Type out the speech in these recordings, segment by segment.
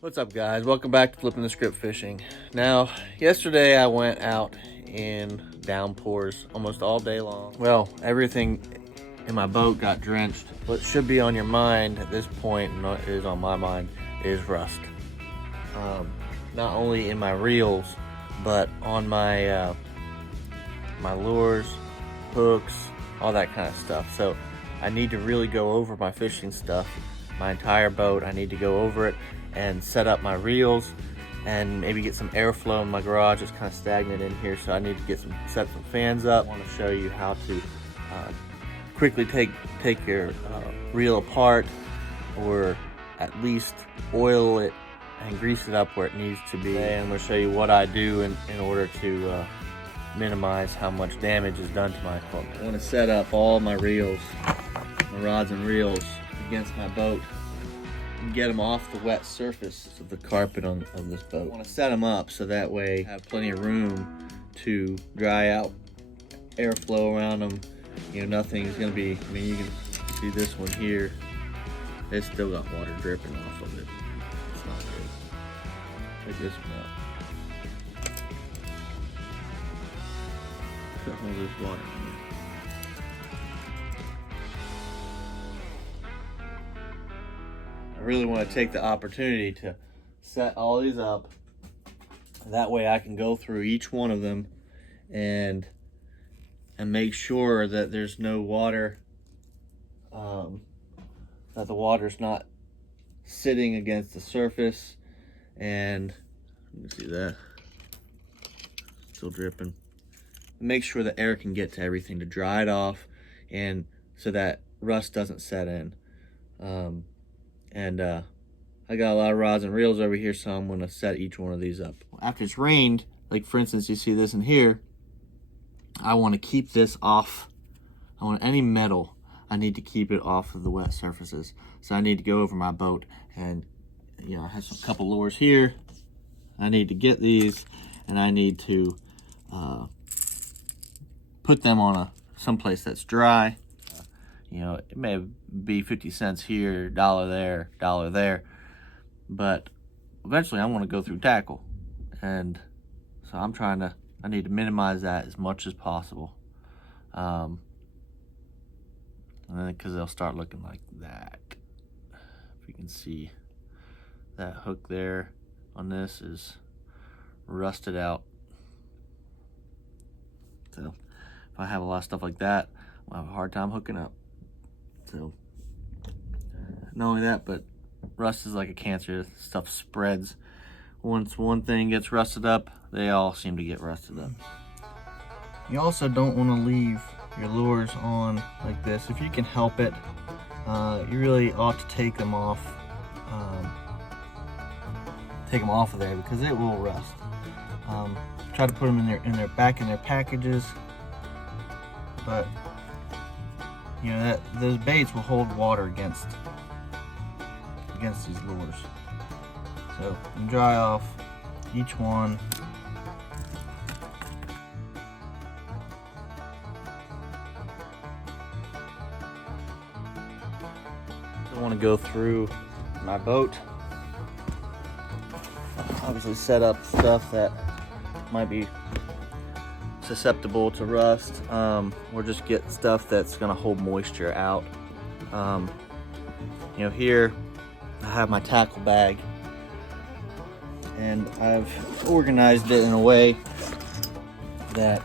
What's up, guys? Welcome back to Flipping the Script Fishing. Now, yesterday I went out in downpours almost all day long. Well, everything in my boat got drenched. What should be on your mind at this point, and what is on my mind, is rust. Not only in my reels, but on my my lures, hooks, all that kind of stuff. So I need to really go over my fishing stuff, my entire boat. I need to go over it and set up my reels and maybe get some airflow in my garage. It's kind of stagnant in here, so I need to set some fans up. I want to show you how to quickly take your reel apart, or at least oil it and grease it up where it needs to be. And I'm going to show you what I do in order to minimize how much damage is done to my equipment. I want to set up all my reels, my rods and reels against my boat and get them off the wet surface of the carpet of this boat. I want to set them up so that way I have plenty of room to dry out, airflow around them. You know, nothing's going to be, I mean, you can see this one here. It's still got water dripping off of it. It's not good. Check this one out. Look at all this water in there. I really want to take the opportunity to set all these up. That way I can go through each one of them and make sure that there's no water, that the water's not sitting against the surface. And let me see that, still dripping. Make sure the air can get to everything to dry it off, and so that rust doesn't set in. I got a lot of rods and reels over here, so I'm going to set each one of these up. After it's rained, like for instance, you see this in here, I want to keep this off. I want any metal, I need to keep it off of the wet surfaces. So I need to go over my boat, and you know, I have a couple lures here. I need to get these, and I need to put them on someplace that's dry. You know, it may be 50 cents here, $1 there, $1 there, but eventually I want to go through tackle, and so I need to minimize that as much as possible, and then because they'll start looking like that. If you can see, that hook there on this is rusted out. So if I have a lot of stuff like that, I'll have a hard time hooking up. So not only that, but rust is like a cancer. Stuff spreads. Once one thing gets rusted up, they all seem to get rusted up. You also don't want to leave your lures on like this. If you can help it, you really ought to take them off. Take them off of there, because it will rust. Try to put them back in their packages, but you know, those baits will hold water against these lures. So you can dry off each one. I want to go through my boat. Obviously set up stuff that might be susceptible to rust, or just get stuff that's going to hold moisture out. You know, here I have my tackle bag, and I've organized it in a way that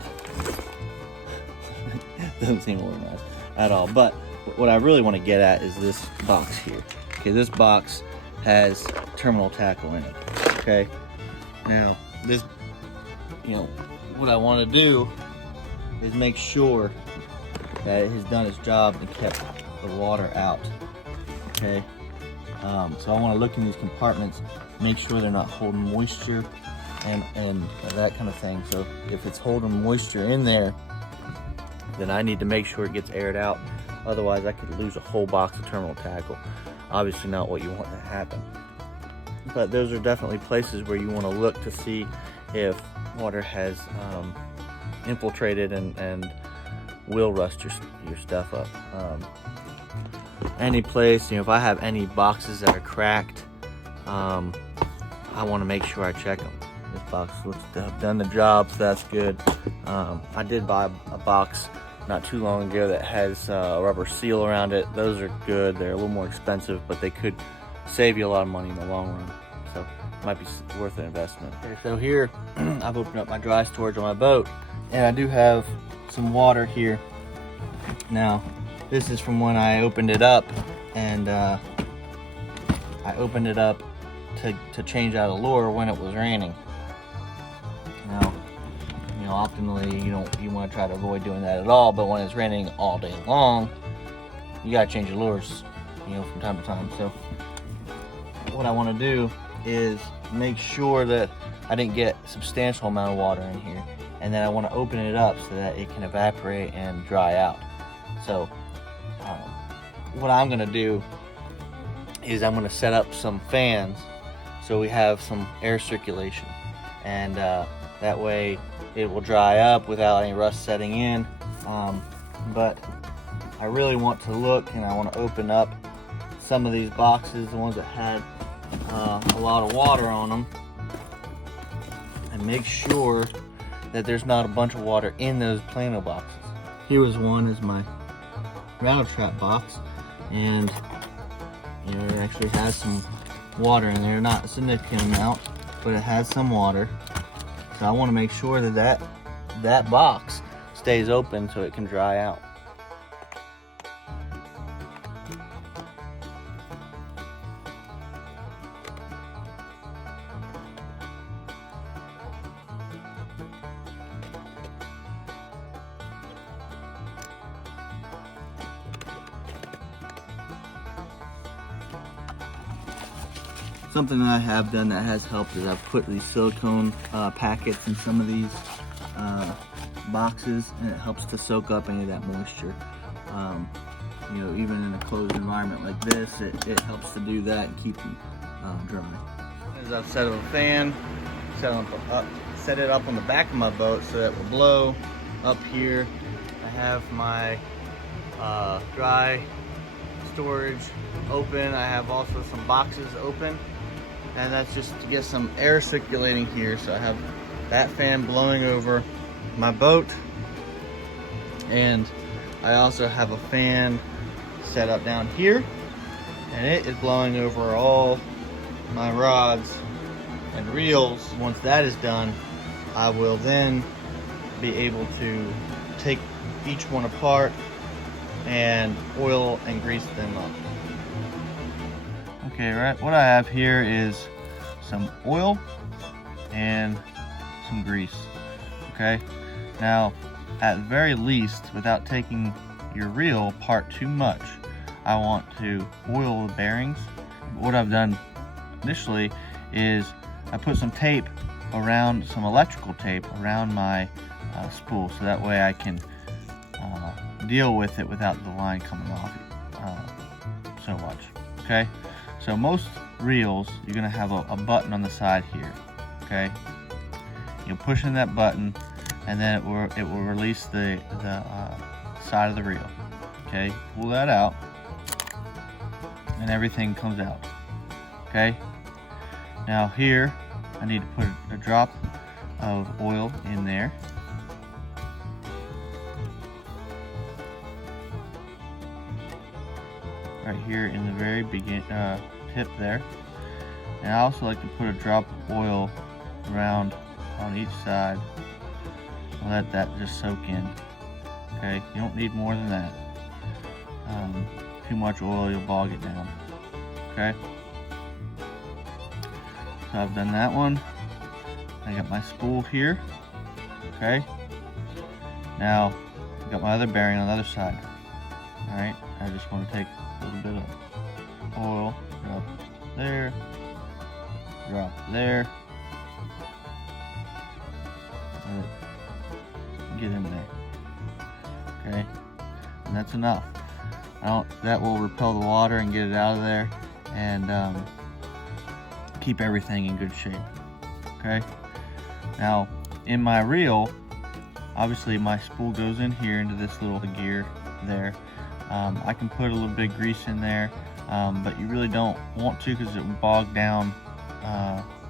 doesn't seem organized at all. But what I really want to get at is this box here. Okay, this box has terminal tackle in it. Okay, now this, you know, what I want to do is make sure that it has done its job and kept the water out. Okay, so I want to look in these compartments, make sure they're not holding moisture and that kind of thing. So if it's holding moisture in there, then I need to make sure it gets aired out. Otherwise I could lose a whole box of terminal tackle. Obviously not what you want to happen, but those are definitely places where you want to look to see if water has infiltrated and will rust your stuff up. Any place, you know, if I have any boxes that are cracked, I want to make sure I check them. This box looks to have done the job, so that's good. I did buy a box not too long ago that has a rubber seal around it. Those are good. They're a little more expensive, but they could save you a lot of money in the long run. So it might be worth an investment. Okay, so here I've opened up my dry storage on my boat, and I do have some water here. Now, this is from when I opened it up, and I opened it up to change out a lure when it was raining. Now, you know, optimally you want to try to avoid doing that at all, but when it's raining all day long, you gotta change your lures, you know, from time to time. So what I want to do is make sure that I didn't get a substantial amount of water in here, and then I want to open it up so that it can evaporate and dry out. So what I'm going to do is I'm going to set up some fans so we have some air circulation, and that way it will dry up without any rust setting in. But I really want to look, and I want to open up some of these boxes, the ones that had a lot of water on them, and make sure that there's not a bunch of water in those Plano boxes. Here was one, is my rattle trap box, and you know, it actually has some water in there, not a significant amount, but it has some water. So I want to make sure that that box stays open so it can dry out. Something that I have done that has helped is I've put these silicone packets in some of these boxes, and it helps to soak up any of that moisture. You know, even in a closed environment like this, it helps to do that and keep them dry. As I've set up a fan, set it up on the back of my boat so that it will blow up here. I have my dry storage open. I have also some boxes open, and that's just to get some air circulating here. So I have that fan blowing over my boat, and I also have a fan set up down here, and it is blowing over all my rods and reels. Once that is done, I will then be able to take each one apart and oil and grease them up. Okay, right, what I have here is some oil and some grease. Okay, now at the very least, without taking your reel apart too much, I want to oil the bearings. What I've done initially is I put some tape around, some electrical tape around my spool, so that way I can deal with it without the line coming off so much. Okay, so most reels, you're gonna have a button on the side here. Okay, you'll push in that button, and then it will release the side of the reel. Okay, pull that out, and everything comes out. Okay, now here I need to put a drop of oil in there. Right here in the very tip there. And I also like to put a drop of oil around on each side and let that just soak in. Okay, you don't need more than that. Too much oil, you'll bog it down. Okay, so I've done that one. I got my spool here. Okay, now I've got my other bearing on the other side. Alright, I just want to take a little bit of oil, drop there, drop there, let it get in there. Okay, and that's enough. That will repel the water and get it out of there, and keep everything in good shape. Okay, now in my reel, obviously my spool goes in here into this little gear there. I can put a little bit of grease in there, but you really don't want to, because it will bog down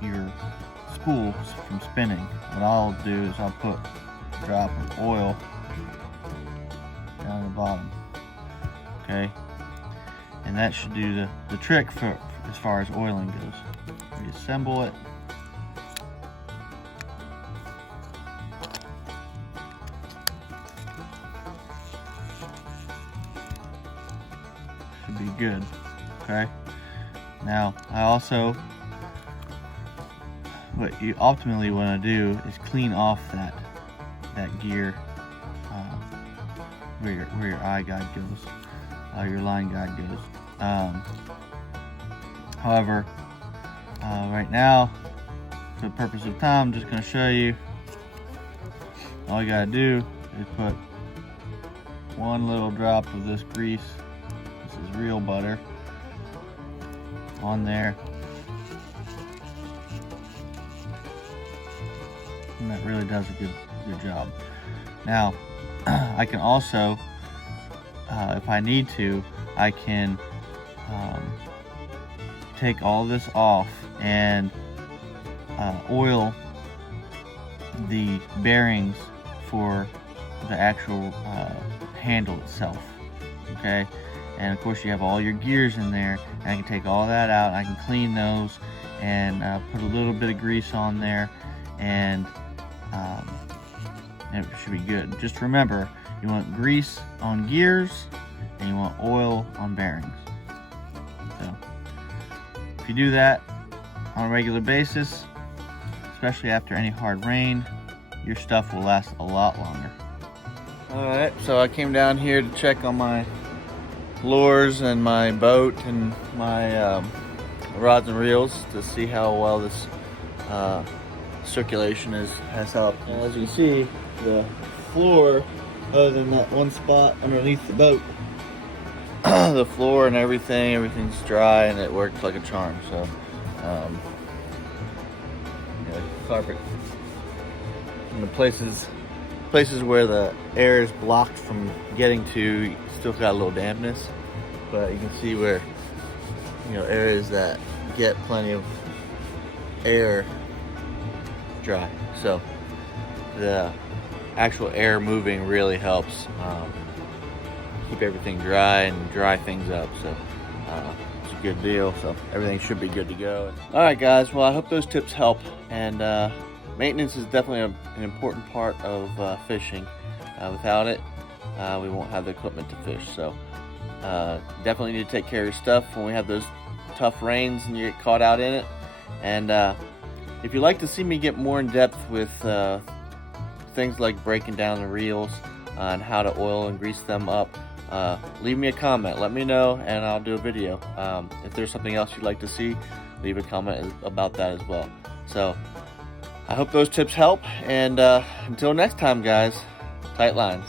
your pools from spinning, what I'll do is I'll put a drop of oil down the bottom, okay? And that should do the trick for as far as oiling goes. Reassemble it. Should be good, okay? Now, I also, what you ultimately want to do is clean off that gear where your eye guide goes, your line guide goes. However, right now, for the purpose of time, I'm just going to show you. All you gotta do is put one little drop of this grease. This is real butter on there, and that really does a good job. Now, I can also, if I need to, I can take all this off and oil the bearings for the actual handle itself, okay? And of course you have all your gears in there, and I can take all that out, I can clean those and put a little bit of grease on there, and it should be good. Just remember, you want grease on gears and you want oil on bearings. So if you do that on a regular basis, especially after any hard rain, your stuff will last a lot longer. Alright, so I came down here to check on my lures and my boat and my rods and reels to see how well this circulation has helped. And as you can see, the floor, other than that one spot underneath the boat, the floor and everything's dry, and it worked like a charm. So carpet in the places where the air is blocked from getting to, you still got a little dampness, but you can see where, areas that get plenty of air dry. So the actual air moving really helps keep everything dry and dry things up. So it's a good deal. So everything should be good to go. All right, guys. Well, I hope those tips help. And maintenance is definitely an important part of fishing. Without it, we won't have the equipment to fish. So definitely need to take care of your stuff when we have those tough rains and you get caught out in it. And if you'd like to see me get more in depth with things like breaking down the reels and how to oil and grease them up, leave me a comment, let me know, and I'll do a video. If there's something else you'd like to see, leave a comment about that as well. So I hope those tips help, and until next time, guys, tight lines.